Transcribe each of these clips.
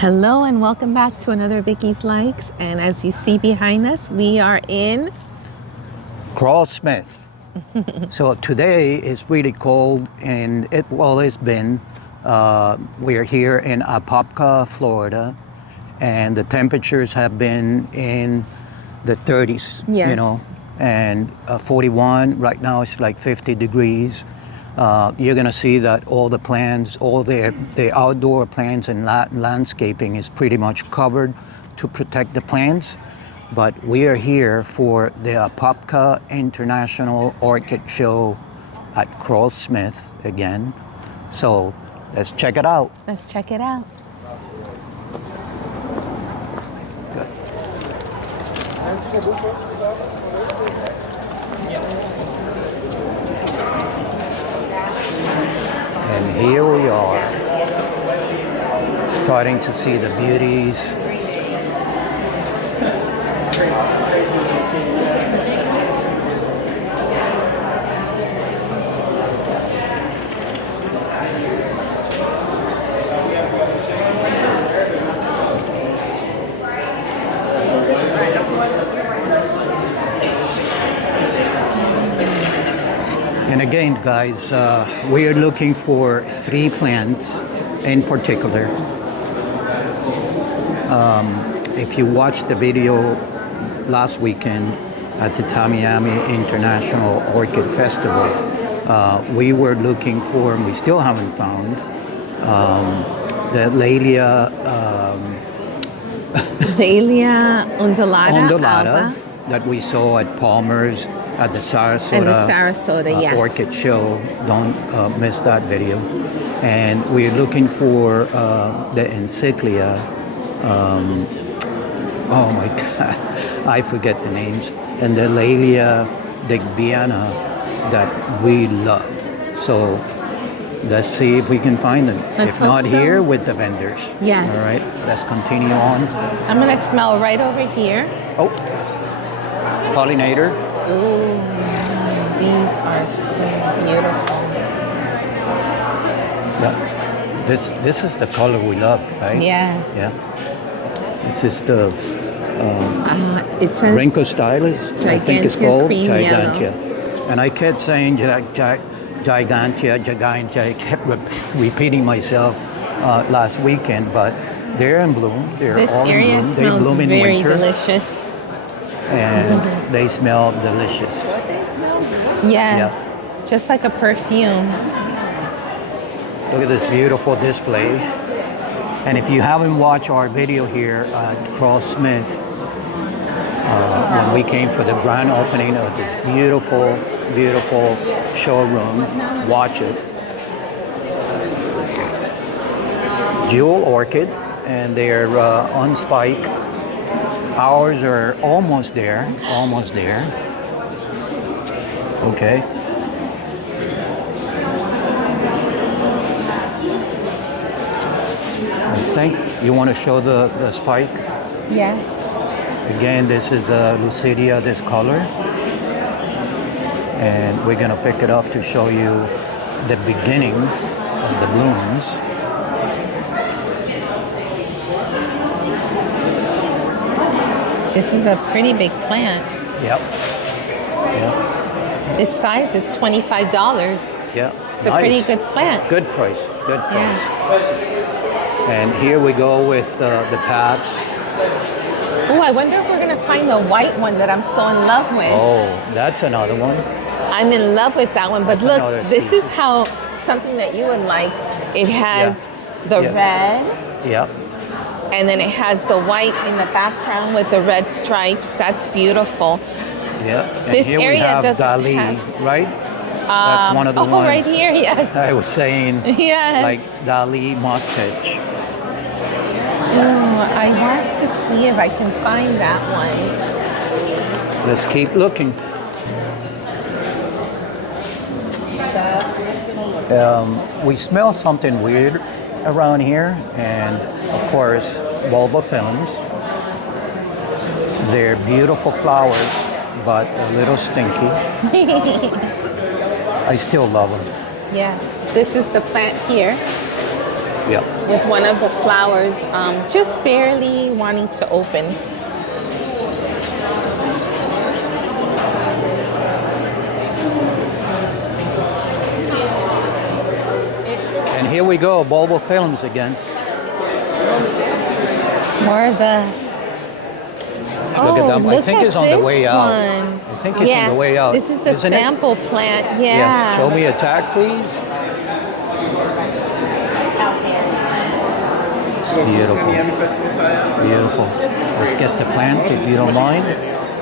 Hello and welcome back to another Vicky's Likes. And as you see behind us, we are in Krull Smith. So today is really cold, and it's been. We're here in Apopka, Florida, and the temperatures have been in the 30s. Yes. You know, and 41 right now. It's like 50 degrees. You're gonna see that all the plants, all the outdoor plants and landscaping is pretty much covered to protect the plants. But we are here for the Apopka International Orchid Show at Krull Smith again. So let's check it out. Let's check it out. Good. And here we are, starting to see the beauties. And again, guys, we are looking for 3 plants in particular. If you watched the video last weekend at the Miami International Orchid Festival, we were looking for, and we still haven't found, the Laelia undulata that we saw at Palmer's at the Sarasota, yes. Orchid Show. Don't miss that video. And we're looking for the Encyclia. Oh my God, I forget the names. And the Laelia digbiana that we love. So let's see if we can find them. Let's if not hope so. here, with the vendors. Yes. All right, let's continue on. I'm gonna smell right over here. Oh, pollinator. Ooh, these are so beautiful. Yeah. This is the color we love, right? Yes. Yeah. This is the It says Rinco Stylus, I think it's Gigantea called. cream Gigantea. And I kept saying Gigantea. I kept repeating myself last weekend, but they're in bloom. They're this all area in bloom. They smells bloom in very winter, delicious. and they smell delicious. Yes, just like a perfume. Look at this beautiful display. And if you haven't watched our video here at Krull Smith, when we came for the grand opening of this beautiful, beautiful showroom, watch it. Jewel orchid, and they're on spike. Ours are almost there, almost there. Okay. I think you want to show the spike. Yes. Again, this is Lucidia, this color. And we're going to pick it up to show you the beginning of the blooms. This is a pretty big plant. Yep. Yep. This size is $25. Yep. It's a pretty good plant. Good price. Good price. Yes. And here we go with the paths. Oh, I wonder if we're gonna find the white one that I'm so in love with. Oh, that's another one. I'm in love with that one, but That's another look, this species. is how something that you would like. It has the red, Yep. and then it has the white in the background with the red stripes. That's beautiful. Yep. And This here we area have doesn't Dali, have- right? That's one of the ones. Oh, right here, yes. I was saying, Yes. like Dali mustache. Oh, I want to see if I can find that one. Let's keep looking. We smell something weird around here, and of course, bulba films. They're beautiful flowers, but a little stinky. I still love them. Yes, this is the plant here. Yep. with one of the flowers just barely wanting to open. And here we go, bulbal films again. More of the... Look at them. I think at it's on the way this out. one. I think it's on the way out. This is the isn't it? sample plant. Yeah. Show me a tag, please. Beautiful. Beautiful. Let's get the plant if you don't mind.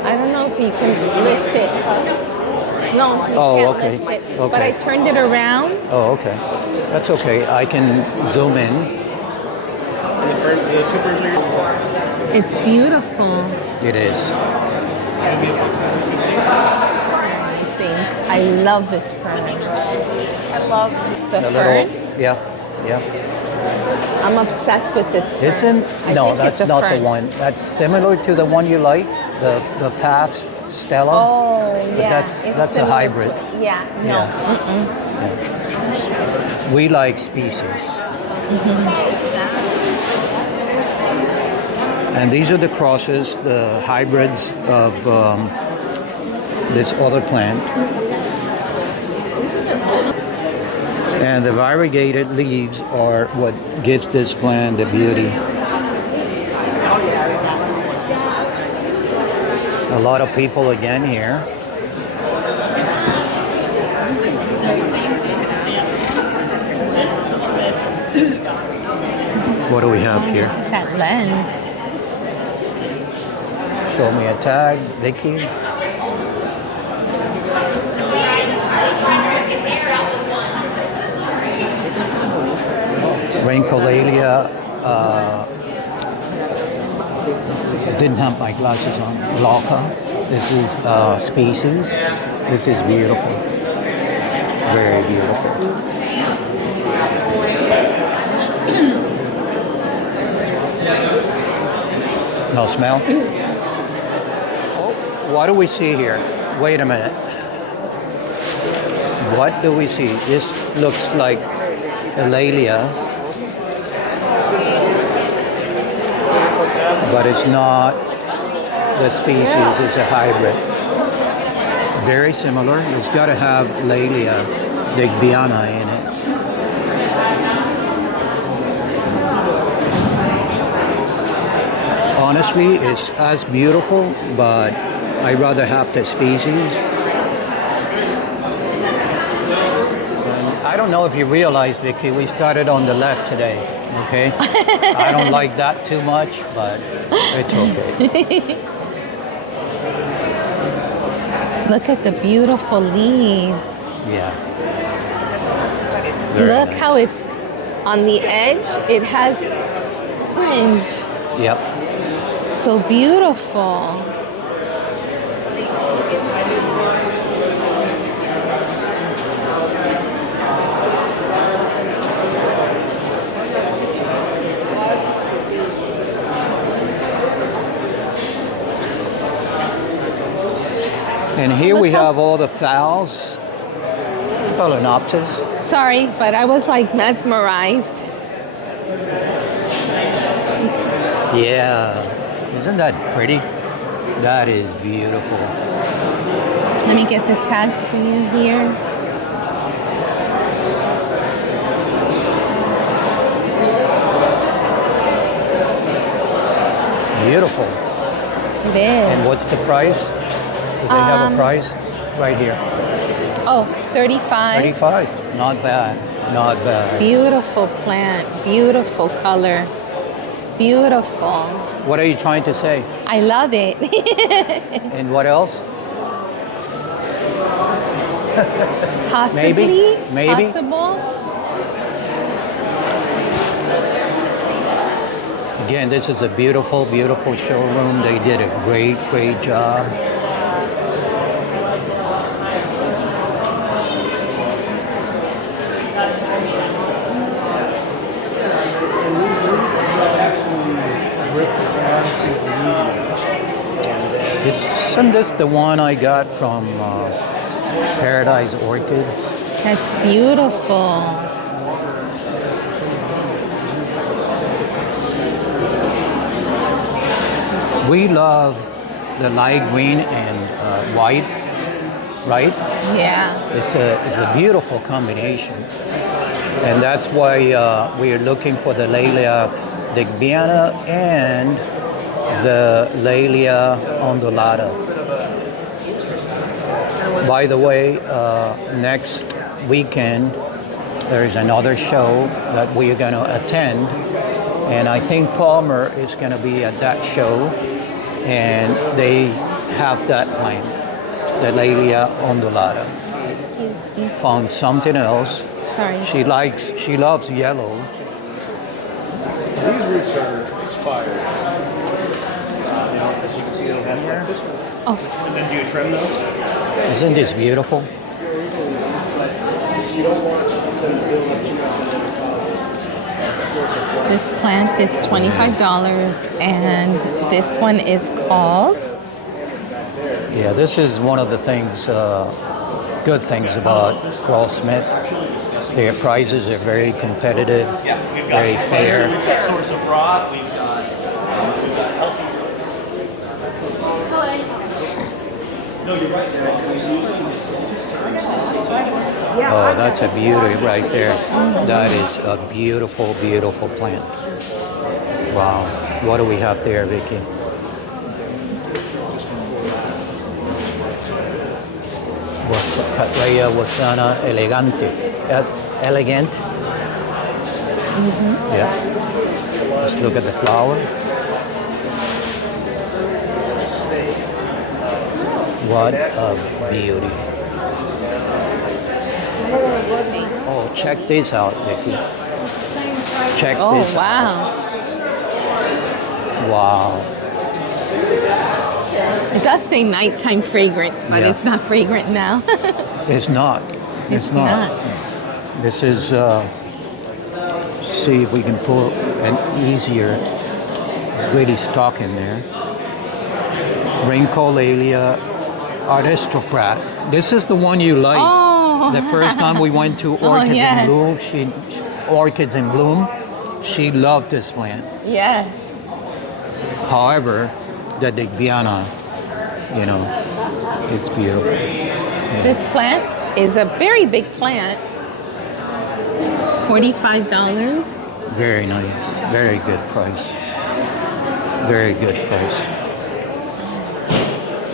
I don't know if you can lift it. No, you can't okay. lift it. Okay. But I turned it around. Oh, okay. That's okay. I can zoom in. It's beautiful. It is. I think I love this fern. I love the fern. Yeah. I'm obsessed with this fern. That's not the one. That's similar to the one you like, the Path Stella. Oh, yeah. That's a hybrid. Yeah, no. Yeah. We like species. And these are the crosses, the hybrids of this other plant. And the variegated leaves are what gives this plant the beauty. A lot of people again here. What do we have here? That lens. Show me a tag, Vicky. Raincolalia. Didn't have my glasses on. Glauca. This is species. This is beautiful. Very beautiful. No smell? Oh, what do we see here? Wait a minute. What do we see? This looks like Eulalia, but it's not the species, it's a hybrid. Very similar. It's got to have Laelia digbiana in it. Honestly, it's as beautiful, but I'd rather have the species. I don't know if you realize, Vicky, we started on the left today, okay? I don't like that too much, but it's okay. Look at the beautiful leaves. Yeah. Look nice. how it's on the edge. It has orange. Yep. So beautiful. And here we have all the phals, Phalaenopsis. Sorry, but I was like mesmerized. Yeah, isn't that pretty? That is beautiful. Let me get the tag for you here. It's beautiful. It is. And what's the price? Do they have a price? Right here. Oh, 35. 35. Not bad. Not bad. Beautiful plant, beautiful color, beautiful. What are you trying to say? I love it. And what else? Possibly? Maybe? Possible? Again, this is a beautiful, beautiful showroom. They did a great, great job. Isn't this the one I got from Paradise Orchids? That's beautiful. We love the light green and white, right? Yeah. It's a beautiful combination. And that's why we're looking for the Laelia digbiana and the Laelia ondulata. By the way, next weekend there's another show that we are going to attend, and I think Palmer is going to be at that show, and they have that plant, the Laelia ondulata. Found something else. Sorry. She loves yellow. These roots are expired. As you can see, they don't have like this one. Oh. And then do you trim those? Isn't this beautiful? You don't want them to build up too much. This plant is $25, and this one is called. Yeah, this is one of the things, good things about Krull Smith. Their prices are very competitive, very fair. We've got source of rot. We've got healthy. No, you're right. Oh, that's a beauty right there. That is a beautiful, beautiful plant. Wow. What do we have there, Vicky? Cattleya wasana elegante. Elegant. Yeah. Let's look at the flower. What a beauty. Oh, check this out, Vicky. Check Oh, this out. wow. Wow. It does say nighttime fragrant, but Yeah. it's not fragrant now. It's not. It's not. This is, see if we can pull an easier. It's really stuck in there. Raincolelia aristocrat. This is the one you like. Oh. The first time we went to Orchids yes. in Bloom, Orchids in Bloom, she loved this plant. Yes. However, the Digbiana, it's beautiful. Yeah. This plant is a very big plant. $45. Very nice. Very good price. Very good price.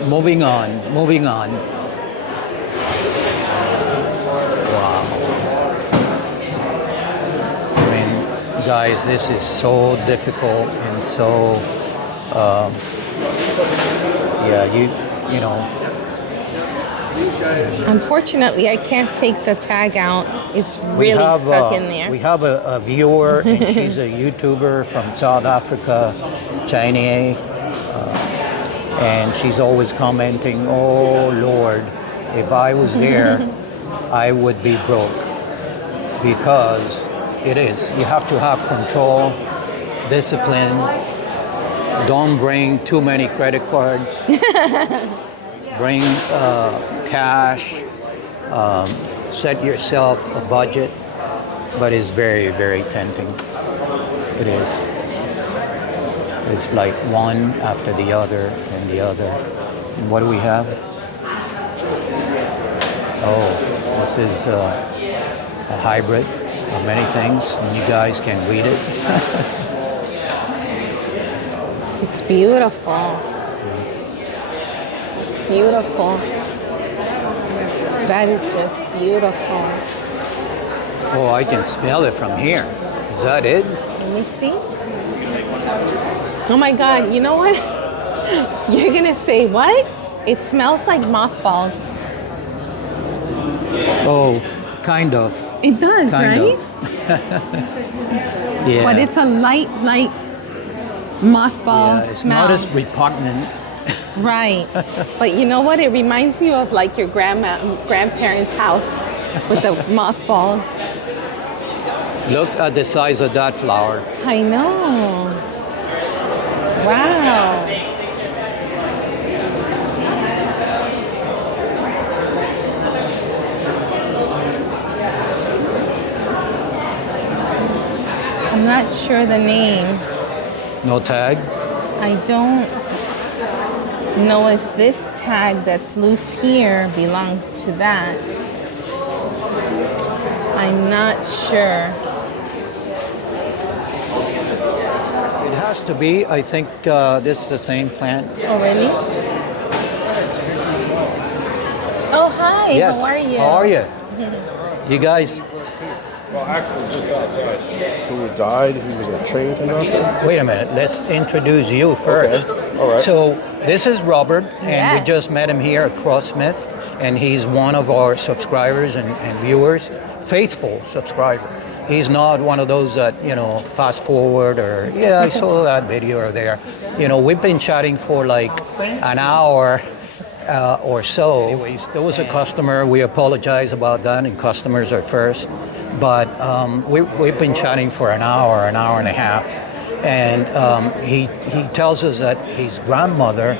Moving on. Wow. I mean, guys, this is so difficult and so, you know. Unfortunately, I can't take the tag out. It's really stuck in there. We have a viewer, and she's a YouTuber from South Africa, China, and she's always commenting, "Oh Lord, if I was there, I would be broke." Because it is. You have to have control, discipline. Don't bring too many credit cards. Bring cash. Set yourself a budget, but it's very, very tempting. It is. It's like one after the other and the other. And what do we have? Oh, this is a hybrid of many things, and you guys can read it. It's beautiful. It's beautiful. That is just beautiful. Oh, I can smell it from here. Is that it? Let me see. Oh my God, you know what? You're gonna say what? It smells like mothballs. Oh, kind of. It does, Kind right? of. Yeah. But it's a light mothball Yeah, it's smell. not as repugnant. Right. But you know what? It reminds you of like your grandparents' house with the mothballs. Look at the size of that flower. I know. Wow. I'm not sure the name. No tag. I don't. Notice this tag that's loose here belongs to that. I'm not sure. It has to be. I think this is the same plant. Oh, really? Oh, hi. Yes. How are you? How are you? You guys, Well, actually, just outside. Who died? He was a train conductor. wait a minute. Let's introduce you first. Okay. All right. So this is Robert, and we Yes. just met him here at Krull Smith, and he's one of our subscribers and viewers, faithful subscriber. He's not one of those that, you know, fast forward or, yeah, I saw that video or there. You know, we've been chatting for like an hour or so. Anyways, there was a customer. We apologize about that, and customers are first. But we've been chatting for an hour and a half. And he tells us that his grandmother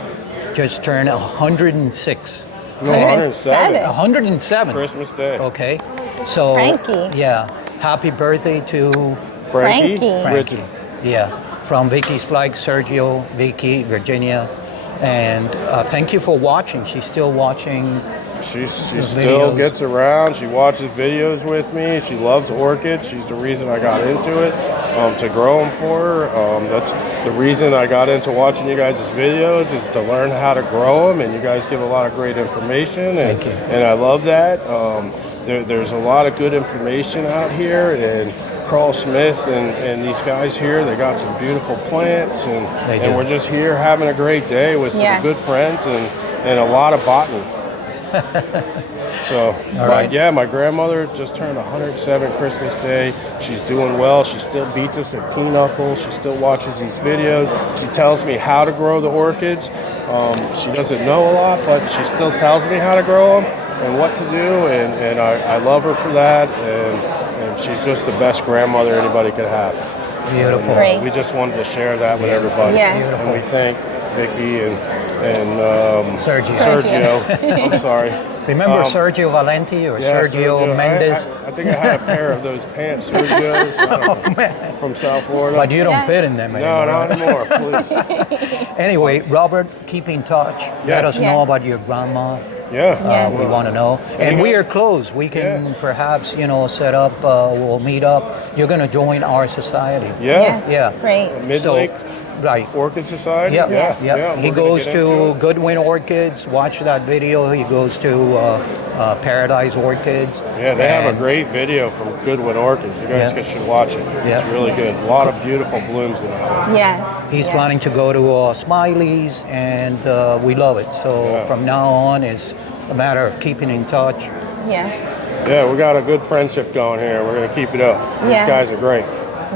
just turned 106. No, 107. 107. Christmas Day. Okay. So, Frankie. yeah. Happy birthday to, Frankie. Richard. yeah, from Vicky's like Sergio, Vicky, Virginia. And thank you for watching. She's still watching. She Those still videos. gets around. She watches videos with me. She loves orchids. She's the reason I got into it, to grow them for her. That's the reason I got into watching you guys' videos, is to learn how to grow them. And you guys give a lot of great information. And, Thank you. and I love that. There's a lot of good information out here. And Krull Smith and these guys here, they got some beautiful plants. They do. And we're just here having a great day with Yeah. some good friends and a lot of botany. So, but right. yeah, my grandmother just turned 107 Christmas Day. She's doing well. She still beats us at pinochle. She still watches these videos. She tells me how to grow the orchids. She doesn't know a lot, but she still tells me how to grow them and what to do. And I love her for that. And she's just the best grandmother anybody could have. Beautiful. Great. We just wanted to share that with everybody. Yeah. And we thank Vicky and Sergio. Sergio. I'm sorry. Remember Sergio Valenti or Yeah, Sergio Mendes? I think I had a pair of those pants, Sergio's, from South Florida. But you don't Yes. fit in them No, anymore. not right? anymore, please. Anyway, Robert, keep in touch. Let Yes. us Yes. know about your grandma. Yeah. Yes. We want to know. And we are close. We can Yeah. perhaps, you know, set up, we'll meet up. You're going to join our society. Yeah. Yes. Yeah. Great. Mid-Lake Right. Orchid Society. Yeah, Yeah. He we're gonna goes get into to it. Goodwin Orchids. Watch that video. He goes to Paradise Orchids. Yeah, they have a And- great video from Goodwin Orchids. You guys Yeah. should watch it. Yeah. It's really good. A lot of beautiful blooms in it. Yes. He's yes. planning to go to Smiley's, and we love it. So Yeah. from now on, it's a matter of keeping in touch. Yes. Yeah, we got a good friendship going here. We're going to keep it up. These Yeah. guys are great.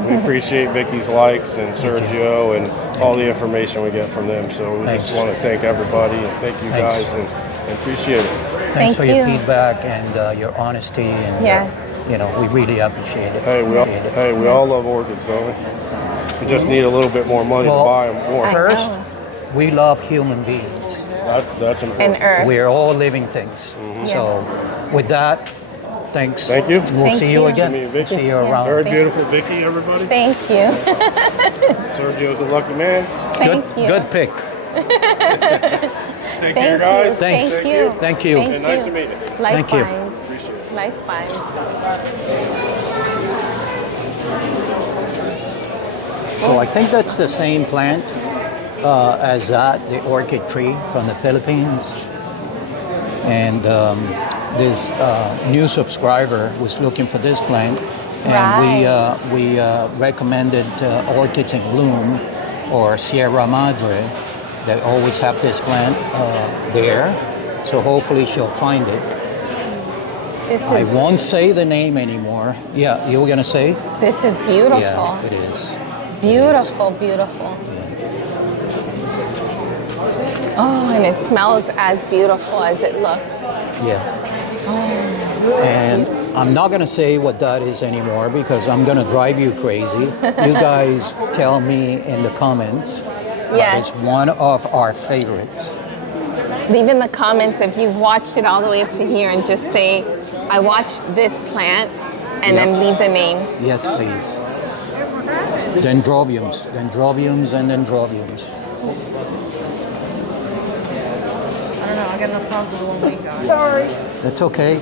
We appreciate Vicky's likes and Sergio and all the information we get from them. So we Thanks. just want to thank everybody and thank you Thanks. guys and appreciate it. Thanks Thank for your you. feedback and your honesty, and Yes. you know, we really appreciate it. Hey, we all love orchids, don't we? We just need a little bit more money Well, to buy them more. I First, know. we love human beings. That's important. And Earth. We're all living things. So with that, thanks. Thank you. We'll Thank see you you. again. See you, Vicky. See you Yeah. around. Very Thank- beautiful, Vicky, everybody. Thank you. Sergio's a lucky man. Thank Good, you. good pick. Take care, Thank guys. you. Thanks. Thank you. Thank you. Thank And nice you. to meet you. Likewise. Thank you. Appreciate it. Likewise. So I think that's the same plant as that, the orchid tree from the Philippines. And this new subscriber was looking for this plant, and we recommended Orchids in Bloom or Sierra Madre. They always have this plant there, so hopefully she'll find it. This I is won't say the name anymore. Yeah, you were gonna say? this is beautiful. Yeah, it is. Beautiful, beautiful. Oh, and it smells as beautiful as it looks. Yeah. And I'm not going to say what that is anymore because I'm going to drive you crazy. You guys tell me in the comments. But Yes. it's one of our favorites. Leave in the comments if you've watched it all the way up to here and just say, I watched this plant, and then leave the name. Yes, please. Dendrobiums, and dendrobiums. got enough problems with the one we got. Sorry. That's okay.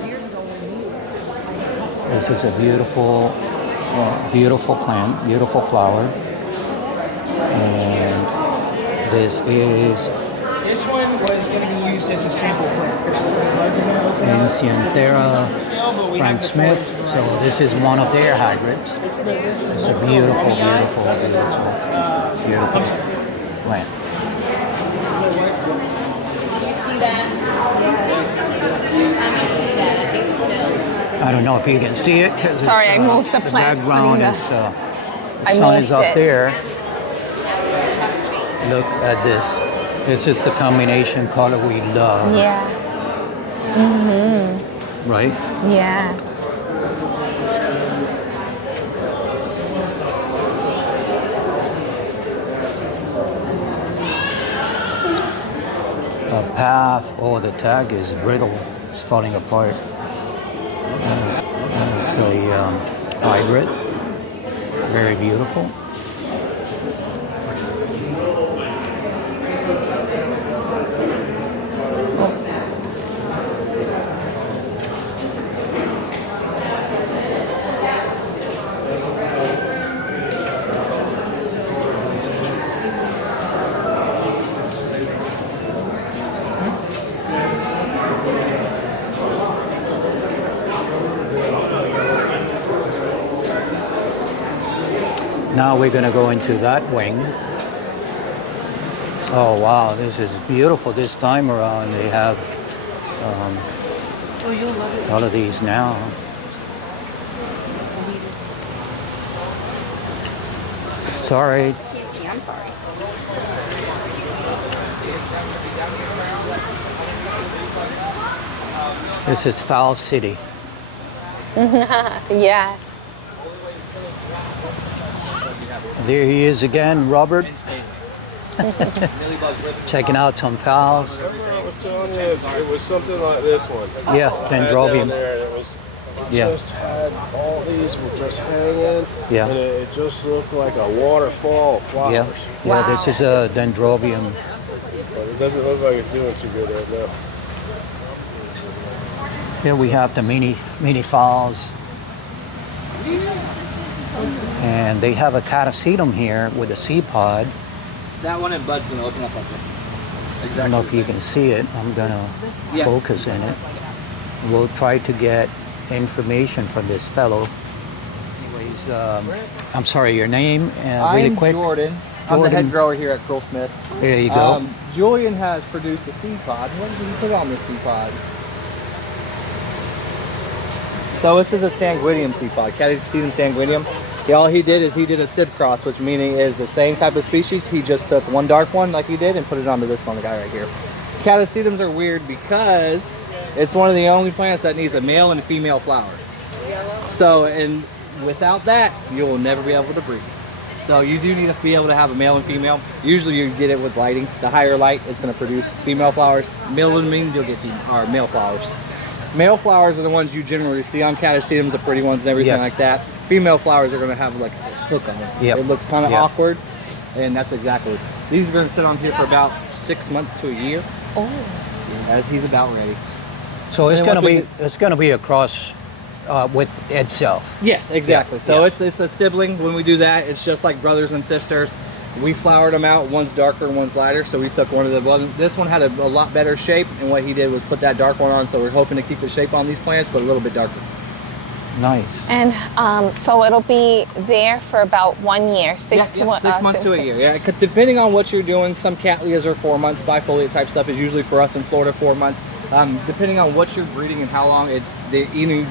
This is a beautiful, beautiful plant, beautiful flower. And this is This one was going to be used as a sample plant. This was going to be open up. Ancientera But we Frank have the Smith. forest So this is one of their hybrids. This is It's a beautiful, beautiful, beautiful plant. I don't know if you can see it because Sorry, I moved the plant, background putting is the- the I sun is moved up it. there. Look at this. This is the combination color we love, Yeah. right? Yes. A path. Oh, the tag is brittle. It's falling apart. It's a hybrid. Very beautiful. Now we're going to go into that wing. Oh wow, this is beautiful this time around. They have Oh, you'll love it. all of these now. Sorry. Excuse me, I'm sorry. This is Fowl City. Yes. There he is again, Robert, checking out some fowls. Remember I was telling you it was something like this one. Yeah, I had dendrobium. down there, and it was Yeah. just had all these were just hanging. Yeah. And it just looked like a waterfall of flowers. Yeah, yeah. This is a dendrobium. But it doesn't look like it's doing too good right now. Here we have the mini fowls, and they have a catasetum here with a seed pod. That one in bud's gonna open up like this. I don't know if you can see it. I'm gonna Yeah. focus in it. We'll try to get information from this fellow. Anyways, I'm sorry, your name, really I'm quick. Jordan. I'm the Jordan. head grower here at Krull Smith. There you go. Julian has produced a seed pod. What did he put on this seed pod? So this is a sanguineum seed pod, Catasetum sanguineum. All he did is he did a SIB cross, which meaning is the same type of species. He just took one dark one like he did and put it onto this one, the guy right here. Catasetums are weird because it's one of the only plants that needs a male and a female flower. So, and without that, you will never be able to breed. So you do need to be able to have a male and female. Usually you get it with lighting. The higher light is going to produce female flowers. Middle means you'll get male flowers. Male flowers are the ones you generally see on catasetums, the pretty ones and everything Yes. like that. Female flowers are going to have like a hook on them. Yep. It looks kind of Yep. awkward, and that's exactly. These are going to sit on here for about 6 months to a year. Oh. As he's about ready. So it's And gonna once be a cross with itself. Yes, exactly. Yeah, So yeah. it's a sibling. When we do that, it's just like brothers and sisters. We flowered them out. One's darker and one's lighter. So we took one of the. This one had a lot better shape, and what he did was put that dark one on. So we're hoping to keep the shape on these plants, but a little bit darker. Nice. And so it'll be there for about 1 year, six to 6 months to a year. Yeah, 'cause depending on what you're doing, some cattleyas are 4 months. Bifoliate type stuff is usually for us in Florida 4 months. Depending on what you're breeding and how long,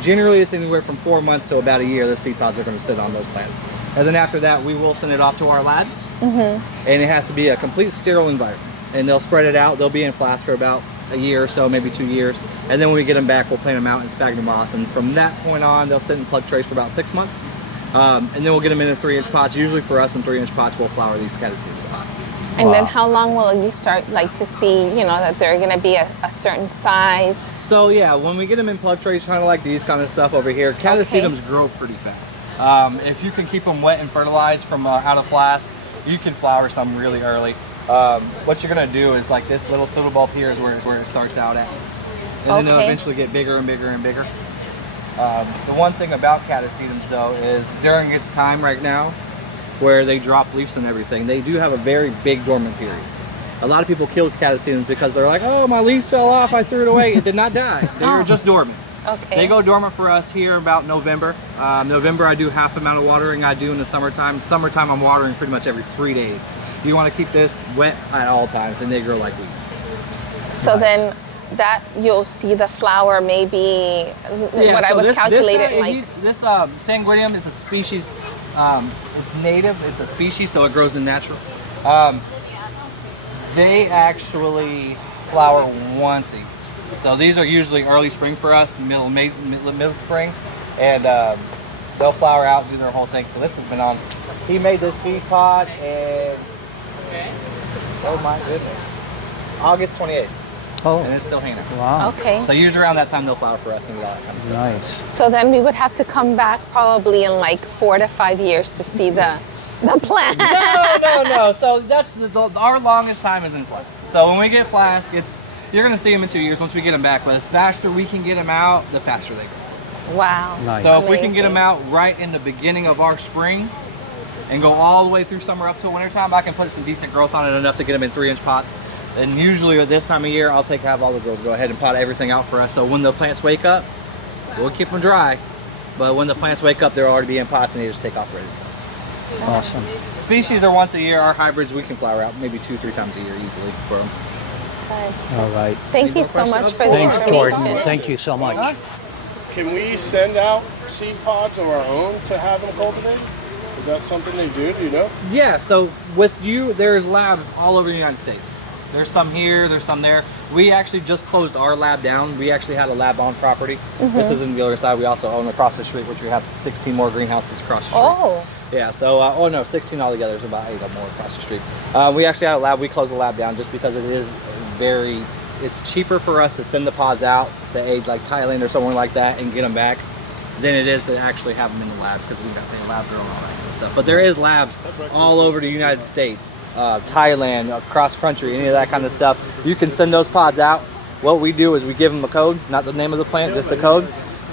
generally it's anywhere from 4 months to about a year. The seed pods are going to sit on those plants, and then after that, we will send it off to our lab, and it has to be a complete sterile environment. And they'll spread it out. They'll be in flask for about a year or so, maybe 2 years, and then when we get them back, we'll plant them out in sphagnum moss, and from that point on, they'll sit in plug trays for about 6 months, and then we'll get them in 3-inch pots. Usually for us in 3-inch pots, we'll flower these cataseums hot. And then Wow. how long will you start to see, that they're going to be a certain size? So yeah, when we get them in plug trays, kind of like these kind of stuff over here, catasetums grow pretty fast. If you can keep them wet and fertilized from out of flask, You can flower some really early. What you're gonna do is like this little silver bulb here is where it starts out at, and then they'll eventually get bigger and bigger and bigger. The one thing about catasetums though is during its time right now, where they drop leaves and everything, they do have a very big dormant period. A lot of people kill catasetums because they're like, oh, my leaves fell off, I threw it away. It did not die. They were just dormant. Okay. They go dormant for us here about November. November I do half the amount of watering I do in the summertime. Summertime I'm watering pretty much every 3 days. You want to keep this wet at all times and they grow like weeds. So then that you'll see the flower maybe what I was calculating this sanguineum is a species. It's native. It's a species, so it grows in natural. They actually flower once a year. So these are usually early spring for us, middle spring, and they'll flower out, do their whole thing. So this has been on. He made this seed pod in, oh my goodness, August 28th. Oh, And it's still hanging out. wow. Okay. So usually around that time they'll flower for us and all that kind of stuff. Nice. So then we would have to come back probably in like 4 to 5 years to see the plant. No. So that's our longest time is in flask. So when we get flask, you're gonna see them in 2 years once we get them back. But as faster we can get them out, the faster they grow. Wow. Nice. So if we can get them out right in the beginning of our spring and go all the way through summer up to wintertime, I can put some decent growth on it enough to get them in 3-inch pots. And usually at this time of year, I'll have all the girls go ahead and pot everything out for us. So when the plants wake up, we'll keep them dry. But when the plants wake up, they'll already be in pots and they just take off ready. Awesome. Species are once a year. Our hybrids we can flower out maybe 2-3 times a year easily for them. Good. All right. Thank Any you more so much questions? for the Thanks, information. Jordan. Thank you so much. Can we send out seed pods of our own to have them cultivated? Is that something they do? Do you know? Yeah, so with you, there's labs all over the United States. There's some here, there's some there. We actually just closed our lab down. We actually had a lab on property. This isn't the other side. We also own across the street, which we have 16 more greenhouses across the street. Oh. Yeah, so, 16 altogether. There's about 8 or more across the street. We actually had a lab. We closed the lab down just because it is it's cheaper for us to send the pods out to aid like Thailand or somewhere like that and get them back than it is to actually have them in the lab because we got to pay a lab girl and all that kind of stuff. But there is labs all over the United States, Thailand, across country, any of that kind of stuff. You can send those pods out. What we do is we give them a code, not the name of the plant, just the code.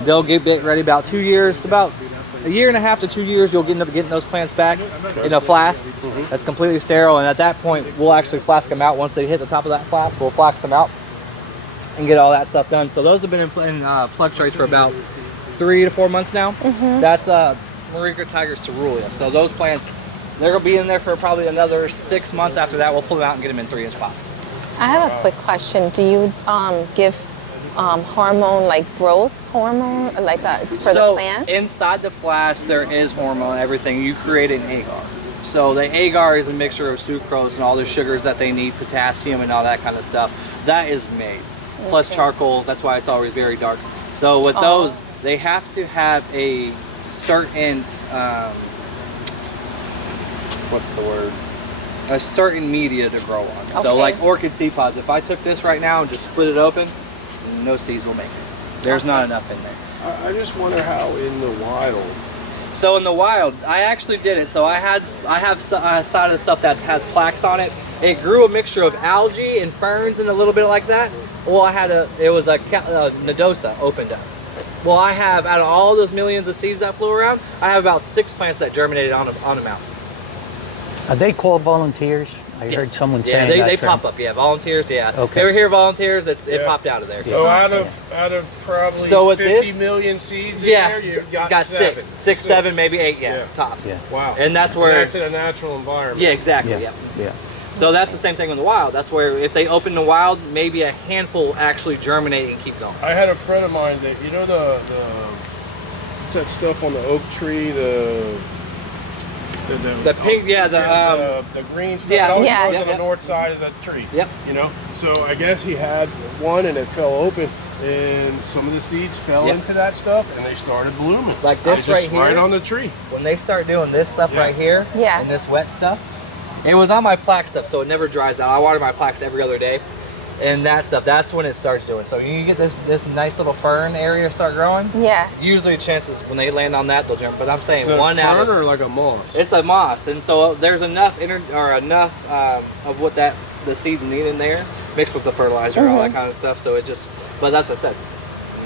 They'll get ready about 2 years, about 1.5 years to 2 years, you'll end up getting those plants back in a flask that's completely sterile. And at that point, we'll actually flask them out. Once they hit the top of that flask, we'll flask them out and get all that stuff done. So those have been in plug trays for about 3 to 4 months now. That's Marica Tiger Cerulean. So those plants, they're gonna be in there for probably another 6 months. After that, we'll pull them out and get them in 3-inch pots. I have a quick question. Do you give hormone, like growth hormone, like for the plant? Inside the flask, there is hormone, everything. You create an agar. So the agar is a mixture of sucrose and all the sugars that they need, potassium and all that kind of stuff. That is made. Plus charcoal, that's why it's always very dark. So with those, they have to have a certain, what's the word? A certain media to grow on. So like orchid seed pods, if I took this right now and just split it open, no seeds will make it. There's not enough in there. I just wonder how in the wild. So in the wild, I actually did it. So I have a side of the stuff that has plaques on it. It grew a mixture of algae and ferns and a little bit like that. Well, it was a nodosa opened up. Well, I have, out of all those millions of seeds that flew around, I have about 6 plants that germinated on a mountain. Are they called volunteers? I heard someone saying that. Yeah, they term. pop up. Yeah, volunteers. Yeah. Okay. They were here, volunteers. It popped out of there. So out of probably 50 million seeds in there, you got 6, 7, maybe 8. Yeah, tops. Yeah. Wow. And that's where that's in a natural environment. Yeah, exactly. Yeah. So that's the same thing in the wild. That's where if they open the wild, maybe a handful actually germinate and keep going. I had a friend of mine that what's that stuff on the oak tree, the pink, the green stuff. Yeah. It always Yeah. goes on the north side of the tree. Yep. You know, so I guess he had one and it fell open, and some of the seeds fell into that stuff, and they started blooming. Like this right here, right on the tree. When they start doing this stuff right here, and this wet stuff, it was on my plaque stuff, so it never dries out. I water my plaques every other day. and that stuff. That's when it starts doing. So you get this nice little fern area start growing. Yeah. Usually chances when they land on that they'll jump. But I'm saying Is it one a out fern of or like a moss? it's a moss, and so there's enough of what the seed need in there mixed with the fertilizer and all that kind of stuff. So it just, but that's I said,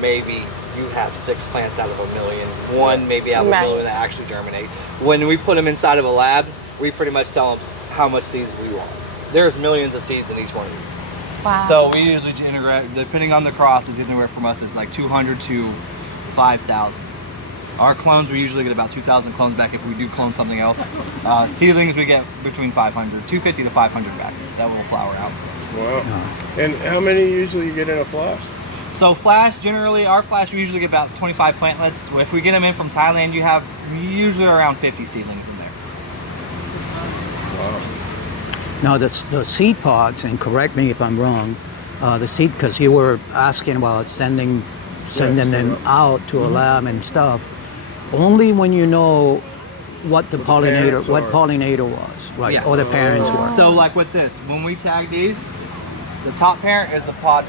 maybe you have 6 plants out of a million, one maybe out of a million that actually germinate. When we put them inside of a lab, we pretty much tell them how much seeds we want. There's millions of seeds in each one of these. Wow. So we usually integrate, depending on the cross, is anywhere from us, it's like 200 to 5,000. Our clones, we usually get about 2,000 clones back if we do clone something else. Seedlings, we get between 250 to 500 back. That will flower out. Wow. And how many usually you get in a flask? So flash, generally, our flash, we usually get about 25 plantlets. If we get them in from Thailand, you have usually around 50 seedlings in there. Wow. Now the seed pods, and correct me if I'm wrong, the seed, because you were asking about sending them out to a lab and stuff. Only when you know what the pollinator was, right? Yeah. Or the parents were. So like with this, when we tag these, the top parent is the pod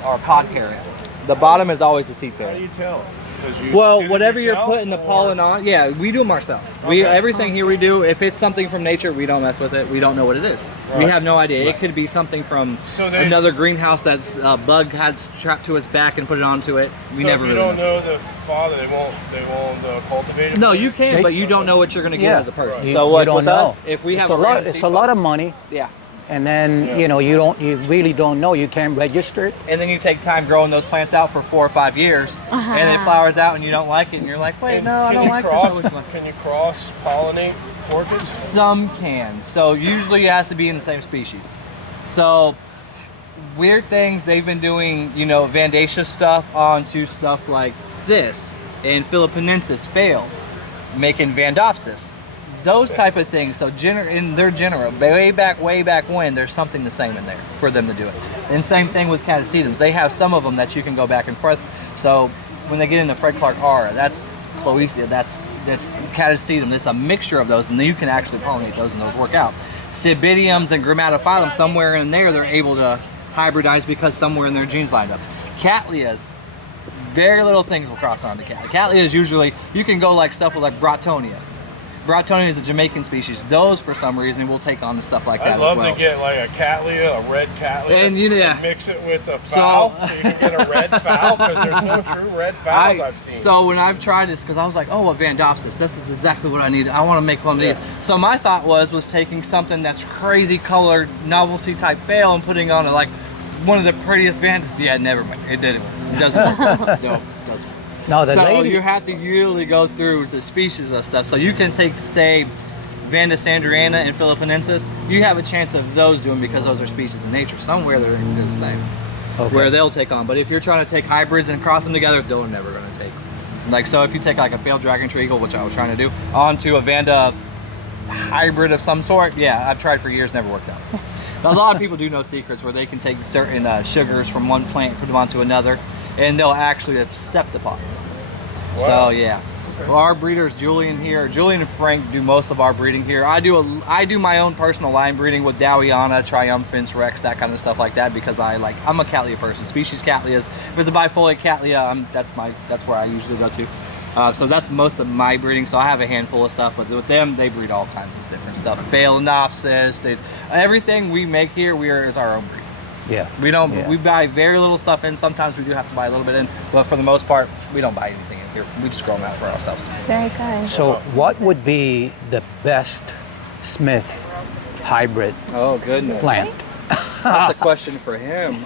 parent. The bottom is always the seed How do parent. you tell? 'Cause you Well, did it whatever you're yourself, putting the or- pollen on, yeah, we do them ourselves. Everything here we do. If it's something from nature, we don't mess with it. We don't know what it is. We Right. have no idea. It could be something from So they- another greenhouse that's a bug had strapped to its back and put it onto it. We So never if you really don't know the father, they won't cultivate it. No, for you can, They- but you don't know what you're going to get Yeah. as a person. You- So you what don't with know. us, if we have It's a lot of money, yeah. and then you really don't know. You can't register it. And then you take time growing those plants out for 4 or 5 years, and it flowers out, and you don't like it, and you're like, wait, And no, I can don't you like cross, this. Can you cross pollinate orchids? Some can. So usually it has to be in the same species. So weird things they've been doing, Vandacia stuff onto stuff like this, and Philippinensis fails, making Vandopsis. Those type of things. So in their genera, way back when, there's something the same in there for them to do it. And same thing with Catasetum. They have some of them that you can go back and forth. So when they get into Fred Clark aura, that's Cloecia, that's Catasetum. It's a mixture of those, and then you can actually pollinate those, and those work out. Cibidiums and Grammatophyllum, somewhere in there, they're able to hybridize because somewhere in their genes lined up. Cattleyas, very little things will cross onto Cattleya. Cattleyas usually, you can go like stuff with like Bratonia. Bratonia is a Jamaican species. Those, for some reason, will take on the stuff like that I'd love as well. to get like a Cattleya, a red Cattleya, And mix it with a fowl, so you can get a red fowl, because there's no true red fowls I've seen. So when I've tried this, because I was like, oh, a Vandopsis, this is exactly what I need. I want to make one of these. So my thought was taking something that's crazy colored, novelty type fail, and putting on like one of the prettiest Vandas. Yeah, never mind. It didn't work. It doesn't work. No, it doesn't work. No, So you have to really go through the species of stuff. So you can stay Vanda sandriana and Philippinensis. You have a chance of those doing, because those are species in nature. Somewhere they're the same, where they'll take on. But if you're trying to take hybrids and cross them together, they're never going to take. Like, so if you take like a failed dragon tree eagle, which I was trying to do, onto a Vanda hybrid of some sort, yeah, I've tried for years, never worked out. A lot of people do know secrets where they can take certain sugars from one plant, put them onto another, and they'll actually accept the pot. Wow. So yeah, well, our breeders, Julian and Frank do most of our breeding here. I do my own personal line breeding with Dowiana, Triumphants, Rex, that kind of stuff like that, because I'm a Cattleya person. Species Cattleyas. If it's a bifoliate Cattleya, that's where I usually go to. So that's most of my breeding. So I have a handful of stuff, but with them, they breed all kinds of different stuff. Phalaenopsis, everything we make here, is our own breed. Yeah. We don't. We buy very little stuff in. Sometimes we do have to buy a little bit in, but for the most part, we don't buy anything in here. We just grow them out for ourselves. Very good. So what would be the best Smith hybrid Oh goodness. plant? That's a question for him.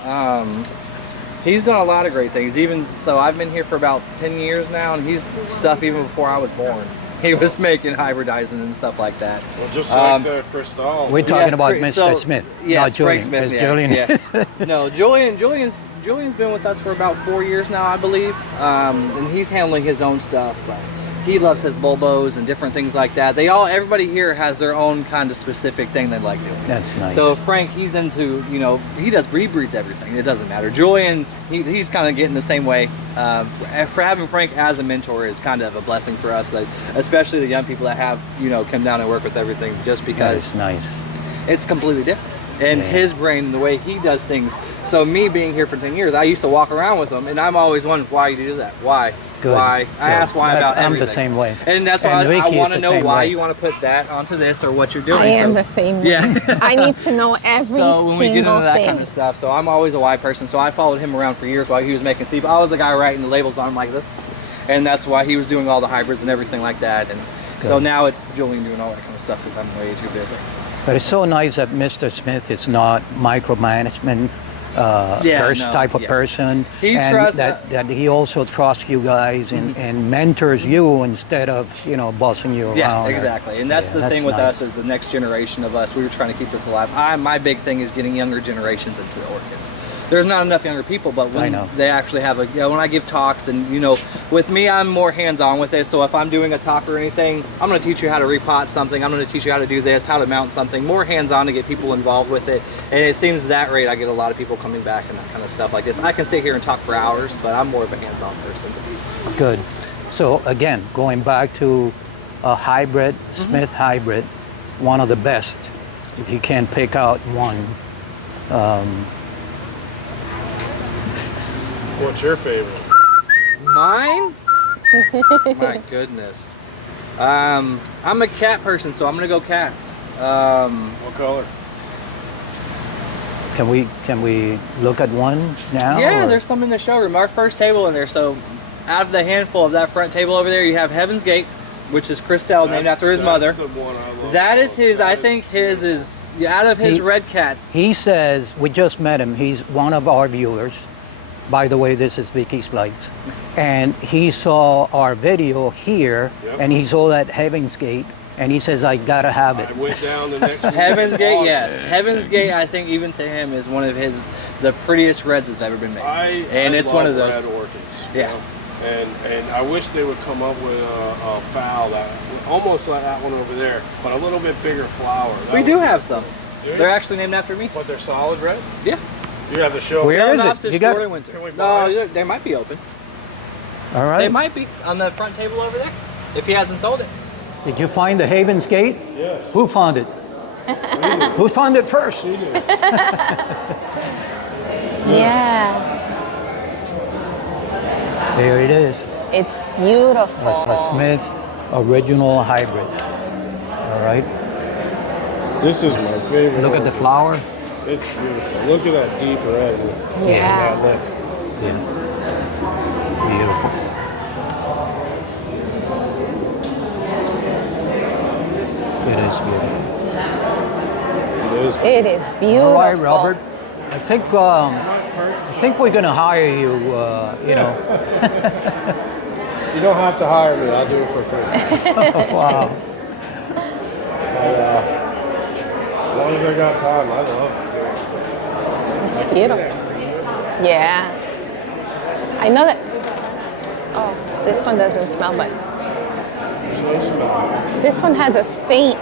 He's done a lot of great things. Even so, I've been here for about 10 years now, and he's stuff even before I was born. He was making hybridizing and stuff like that. Well, just like the Cristal. We're talking about Chris- Mr. so- Smith, yes, not Julian. Frank Smith, because yeah, Julian, yeah. No, Julian's been with us for about 4 years now, I believe, and he's handling his own stuff. But he loves his bulbos and different things like that. Everybody here has their own kind of specific thing they like doing. That's nice. So Frank, he's into, he breeds everything. It doesn't matter. Julian, he's kind of getting the same way. For having Frank as a mentor is kind of a blessing for us, especially the young people that have, come down and work with everything, just because That's nice. it's completely different. and his brain and the way he does things. So me being here for 10 years, I used to walk around with him, and I'm always wondering why you do that. Why? Good. Why? I ask why about I'm everything. the same way. And that's why I Vicky want is to the know same why way. you want to put that onto this or what you're doing. I am So- the same way. Yeah. I need to know every So when we get into single that thing. kind of stuff, so I'm always a why person. So I followed him around for years while he was making seed. I was the guy writing the labels on him like this, and that's why he was doing all the hybrids and everything like that. And so Good. now it's Julian doing all that kind of stuff because I'm way too busy. But it's so nice that Mr. Smith is not micromanagement type of person. He and trusts- that he also trusts you guys and mentors you instead of, you know, bossing you around. Yeah, or- exactly. And that's Yeah, the thing with nice. us is the next generation of us. We were trying to keep this alive. My big thing is getting younger generations into the orchids. There's not enough younger people, but I when know. they actually have a, you know, when I give talks and, you know, with me, I'm more hands-on with it. So if I'm doing a talk or anything, I'm going to teach you how to repot something. I'm going to teach you how to do this, how to mount something, more hands-on to get people involved with it. And it seems that rate, I get a lot of people coming back and that kind of stuff like this. I can sit here and talk for hours, but I'm more of a hands-on person. Good. So again, going back to a hybrid, Smith hybrid, one of the best, if you can pick out one. What's your favorite? Mine? My goodness. I'm a cat person, so I'm gonna go cats. What color? Can we look at one now? Yeah, or- there's some in the showroom. Our first table in there. So out of the handful of that front table over there, you have Heaven's Gate, which is Christelle, named after his mother. That's the one I love That the is most. his. That I is- think his is out of his He- red cats. He says, we just met him, he's one of our viewers. By the way, this is Vicky's Lights. And he saw our video here, Yep. and he saw that Heaven's Gate, and he says, I gotta have it. I went down the next week Heaven's and Gate, bought yes. it. Heaven's Gate, I think even to him is one of the prettiest reds that's ever been made. And it's love one of those. red orchids. you Yeah. know? And I wish they would come up with a fowl that almost like that one over there, but a little bit bigger flower. That We would- do have some. Do you? They're actually named after me. But they're solid red. Yeah. You have to show. Where No, is no, it? opposite You got store it? in Winter. Can we buy No, it? they might be open. All They right. might be on the front table over there, if he hasn't sold it. Did you find the Heaven's Gate? Yes. Who found it? Who found it first? She did. Yeah, There it is. it's beautiful. A Smith original hybrid. All right. This is my favorite. Look at the orchid. flower. It's beautiful. Look at that deep red. Yeah. That lip. Yeah. Beautiful. It is beautiful. It is. It is beautiful. All right, Robert. I think we're gonna hire you. You know. You don't have to hire me. I'll do it for free. Wow. As long as I got time, I love it. It's beautiful. Yeah. I know that. Oh, this one doesn't smell, but this one has a faint.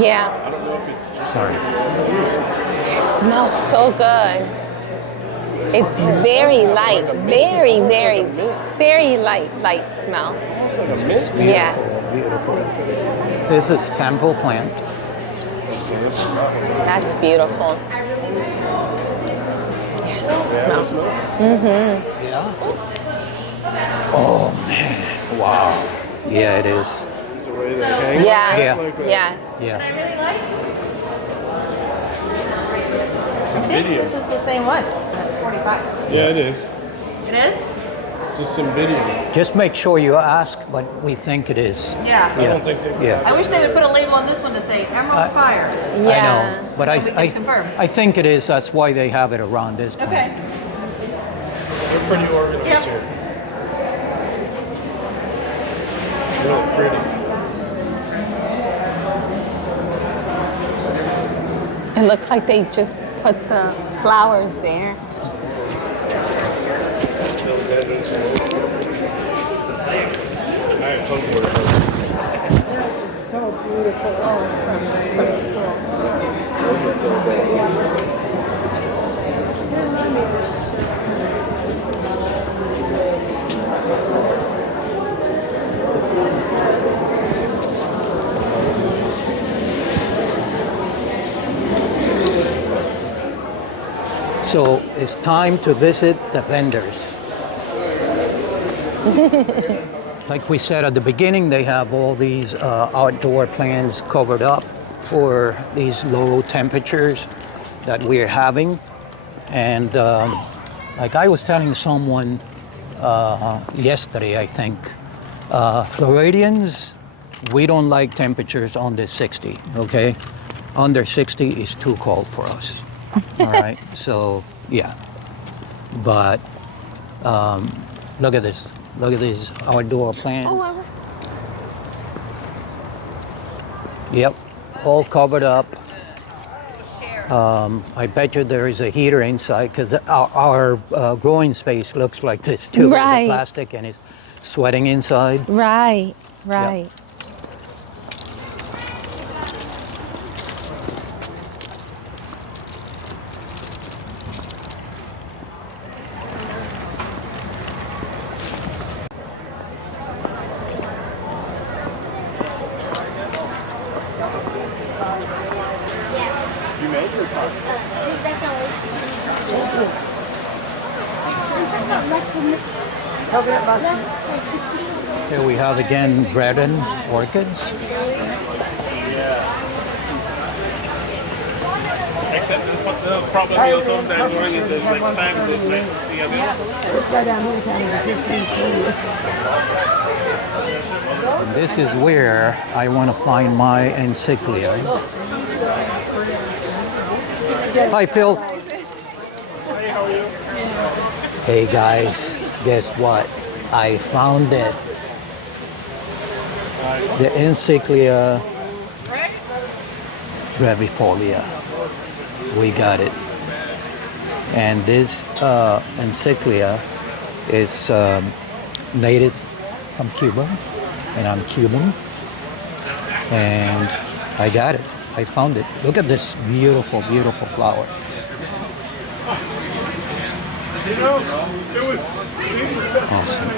Yeah. I don't know if it's just Sorry. It smells so good. It's very light, very, very, very light smell. almost like a mint. Yeah. Beautiful. This is temple plant. That's beautiful. Smell. Oh man. Wow. Yeah, it is. The way they hang. Yes. Yeah. Like a- Yes. Yeah. I really like. It's a I think video. this is the same one. That's 45. Yeah, it is. It is? Just some video. Just make sure you ask, but we think it is. Yeah. I don't think they. Yeah. I wish they would put a label on this one to say Emerald Fire. Yeah. I know, but So we can confirm. I think it is. That's why they have it around this point. Okay. They're pretty organized Yep. here. Real pretty. It looks like they just put the flowers there. Those heavens. I have told you where it is. So beautiful. So it's time to visit the vendors. Like we said at the beginning, they have all these outdoor plants covered up for these low temperatures that we're having. And like I was telling someone yesterday, I think, Floridians, we don't like temperatures under 60, okay? Under 60 is too cold for us, all right? So, yeah. But look at this. Look at these outdoor plants. Oh, I was. Yep, all covered up. I bet you there is a heater inside because our growing space looks like this too. Right. The plastic and it's sweating inside. Right, right. Here we have again Braden orchids. Except the problem is sometimes when it is next time they play together. And this is where I want to find my encyclia. Hi, Phil. Hey guys, guess what? I found it. The Encyclia brevifolia. We got it. And this Encyclia is native from Cuba, and I'm Cuban. And I got it. I found it. Look at this beautiful, beautiful flower. Awesome.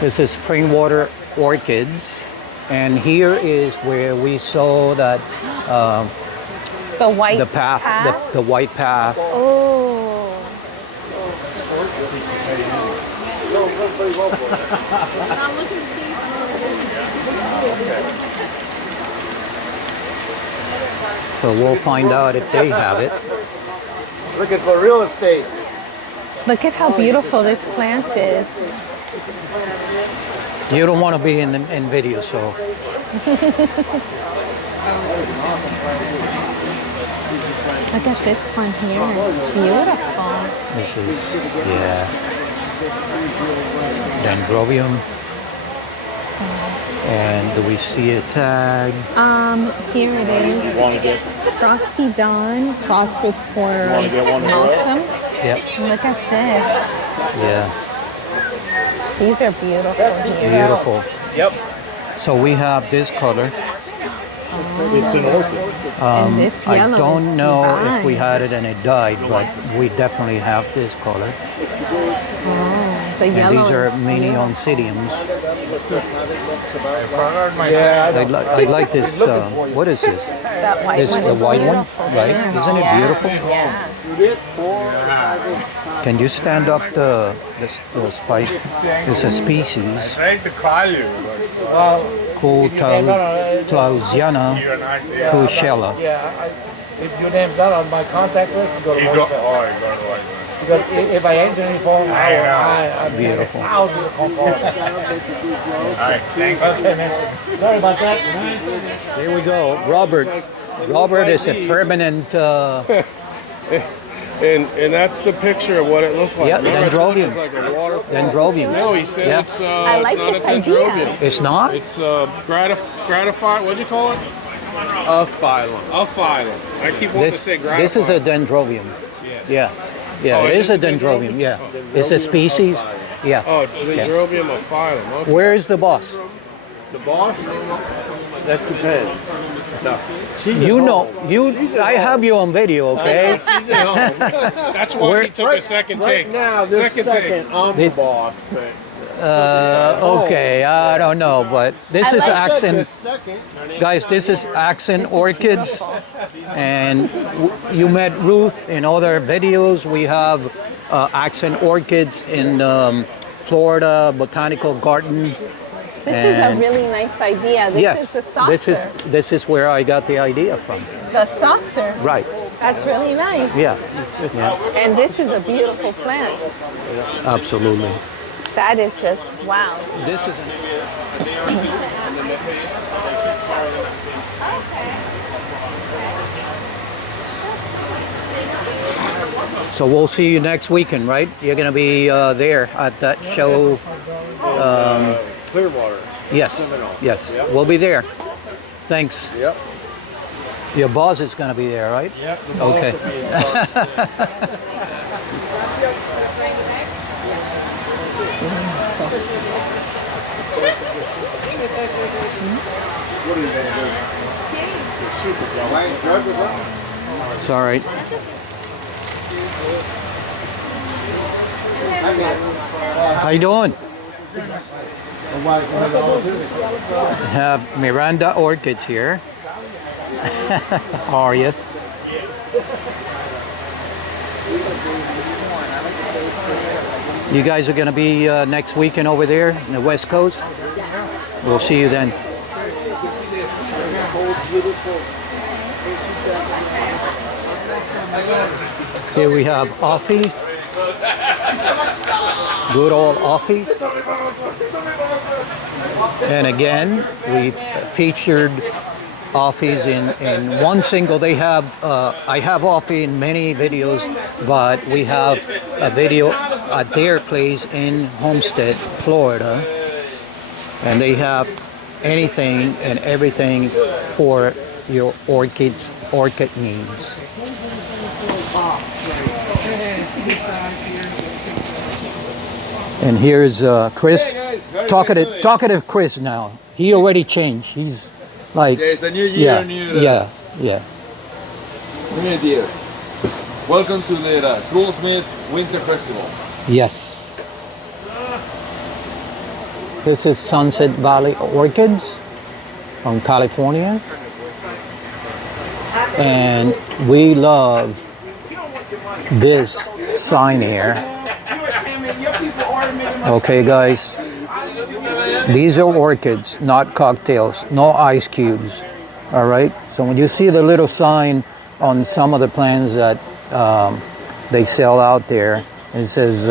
This is spring water orchids, and here is where we saw that The white the path. The white path. Oh. I'm looking to see. So we'll find out if they have it. Looking for real estate. Look at how beautiful this plant is. You don't want to be in video, so. Look at this one here. It's beautiful. This is, yeah, dendrobium. And do we see a tag? Here it is. Frosty Dawn crossed with Balsam. Yep, Look at this. yeah, These are beautiful here. beautiful. Yep. So we have this color. It's an orchid. And this I yellow don't is know if we divine. had it and it died, but we definitely have this color. Oh, the And yellow these are is mini beautiful. oncidiums. Yeah, I like this, what is this? That white This one the is white one, beautiful, right? too. Isn't it Yeah, beautiful? Yeah. Can you stand up the spike? It's a species Trying to call you, called Clausiana crucella. If your name's not on my contact list, you go to voicemail. Because if I answer any phone, I'm Beautiful. thousands of phone calls. Alright, thank you. Okay, man. Sorry about that. Here we go, Robert. Robert is a permanent. And that's the picture of what it looked like. Yeah, Remember I told you dendrobium. it's like a waterfall? Dendrobium. No, he said Yeah. it's I like it's not this a idea. dendrobium. It's not. It's gratified. What'd you call it? a phylum. A phylum. I keep wanting to say gratified. This is a dendrobium. Yeah, yeah, Oh, it it is is a a dendrobium. dendrobium? Yeah, Oh, it's a dendrobium species. of phylum. Yeah. Oh, dendrobium of phylum. Okay. Where is the boss? The boss? That depends. You know, I have you on video, okay? That's why he took a second take. Now, this Second take. I'm This- the boss, but Okay, I don't know, but this is accent, guys. This is accent orchids, and you met Ruth in other videos. We have accent orchids in Florida Botanical Garden. This is a really nice idea. This Yes, is the saucer. this is where I got the idea from. The saucer. Right. That's really nice. Yeah. Yeah. And this is a beautiful plant. Absolutely. That is just wow. This is. So we'll see you next weekend, right? You're gonna be there at that show. Clearwater. Yes. Yes. We'll be there. Thanks. Yep. Your boss is gonna be there, right? Yep. Okay. It's all right. How you doing? Have Miranda Orchids here. How are you? You guys are going to be next weekend over there in the West Coast? We'll see you then. Here we have Offie. Good old Offie. And again, we featured Offies in one single. They have, I have Offie in many videos, but we have a video at their place in Homestead, Florida. And they have anything and everything for your orchid needs. And here's Chris, talkative Chris now. He already changed. He's like, Yeah, it's a new year, yeah. New year. Welcome to the Krull Smith Winter Festival. Yes. This is Sunset Valley Orchids from California. And we love this sign here. Okay, guys. These are orchids, not cocktails, no ice cubes. All right. So when you see the little sign on some of the plants that they sell out there, it says,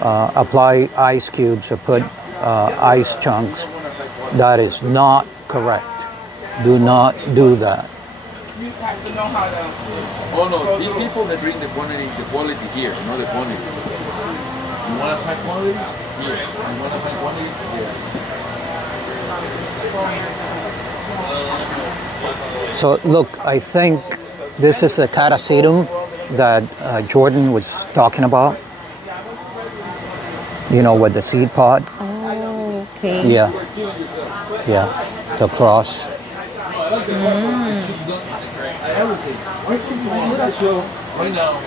apply ice cubes or put ice chunks. That is not correct. Do not do that. You have to know how to. Oh no, these people that bring the quality here, not the quantity. You want to find quality? Here. You want to find quantity? Here. So look, I think this is the catasetum that Jordan was talking about. You know, with the seed pod. Oh, okay. Yeah. Yeah. The cross. Right now,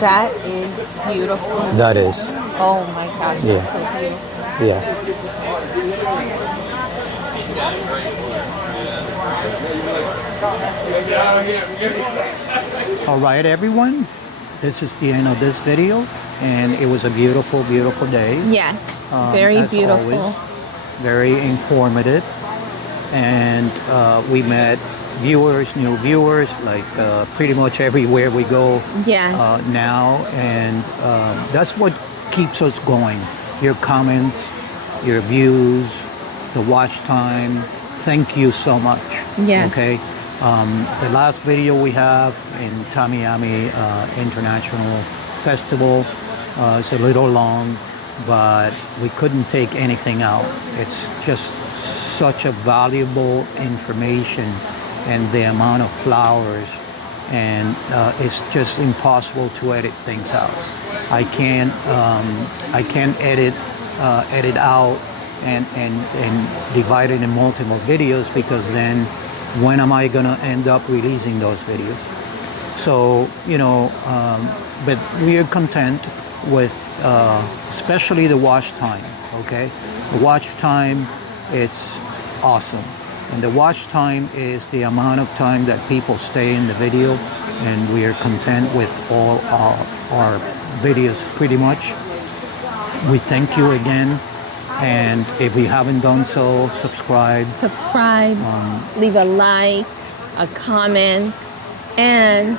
That is beautiful. That is. Oh my gosh. Yeah. That's so beautiful. Yeah. All right, everyone. This is the end of this video, and it was a beautiful, beautiful day. Yes. Very as beautiful. always, very informative, and we met new viewers, like pretty much everywhere we go Yes. now, and that's what keeps us going. Your comments, your views, the watch time. Thank you so much. Yes. Okay. The last video we have in Tamiami International Festival is a little long, but we couldn't take anything out. It's just such a valuable information, and the amount of flowers and it's just impossible to edit things out. I can't edit out and divide it in multiple videos, because then when am I gonna end up releasing those videos? So, but we are content with especially the watch time, okay? The watch time, it's awesome. And the watch time is the amount of time that people stay in the video, and we are content with all our videos pretty much. We thank you again, and if you haven't done so, subscribe. Leave a like, a comment, and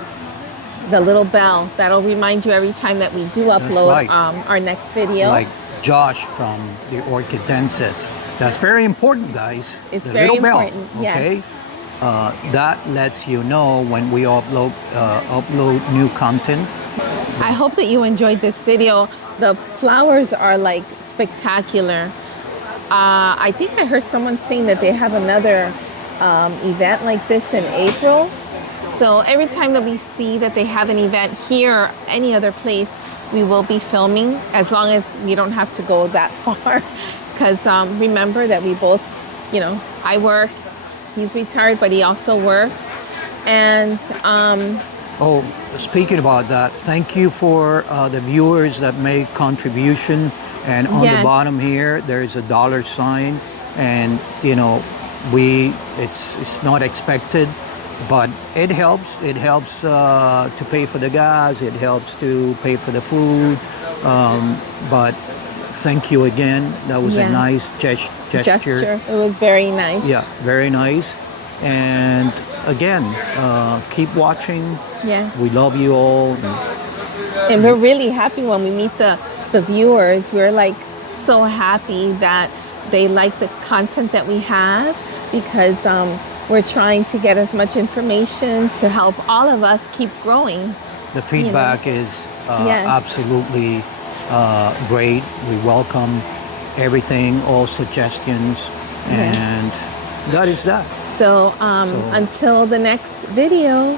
the little bell. That'll remind you every time that we do upload right. Our next video. Like Josh from the Orchid says. That's very important, guys. It's the very little bell, important, yes. okay? That lets you know when we upload new content. I hope that you enjoyed this video. The flowers are like spectacular. I think I heard someone saying that they have another event like this in April. So every time that we see that they have an event here or any other place, we will be filming, as long as we don't have to go that far. Because remember that we both, I work, he's retired, but he also works. And oh, speaking about that, thank you for the viewers that made contribution. And on the bottom here, there is a $sign, and it's not expected, but it helps. It helps to pay for the gas. It helps to pay for the food. But thank you again. That was a nice gesture. It was very nice. Yeah, very nice. And again, keep watching. Yes. We love you all. And we're really happy when we meet the viewers. We're like so happy that they like the content that we have, because we're trying to get as much information to help all of us keep growing. The feedback is absolutely great. We welcome everything, all suggestions, and that is that. So until the next video,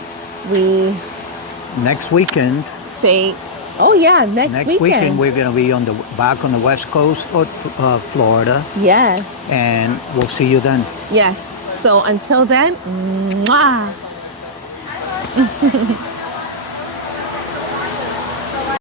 next weekend. Next weekend we're going to be back on the west coast of Florida. Yes. And we'll see you then. Yes. So until then, mwah.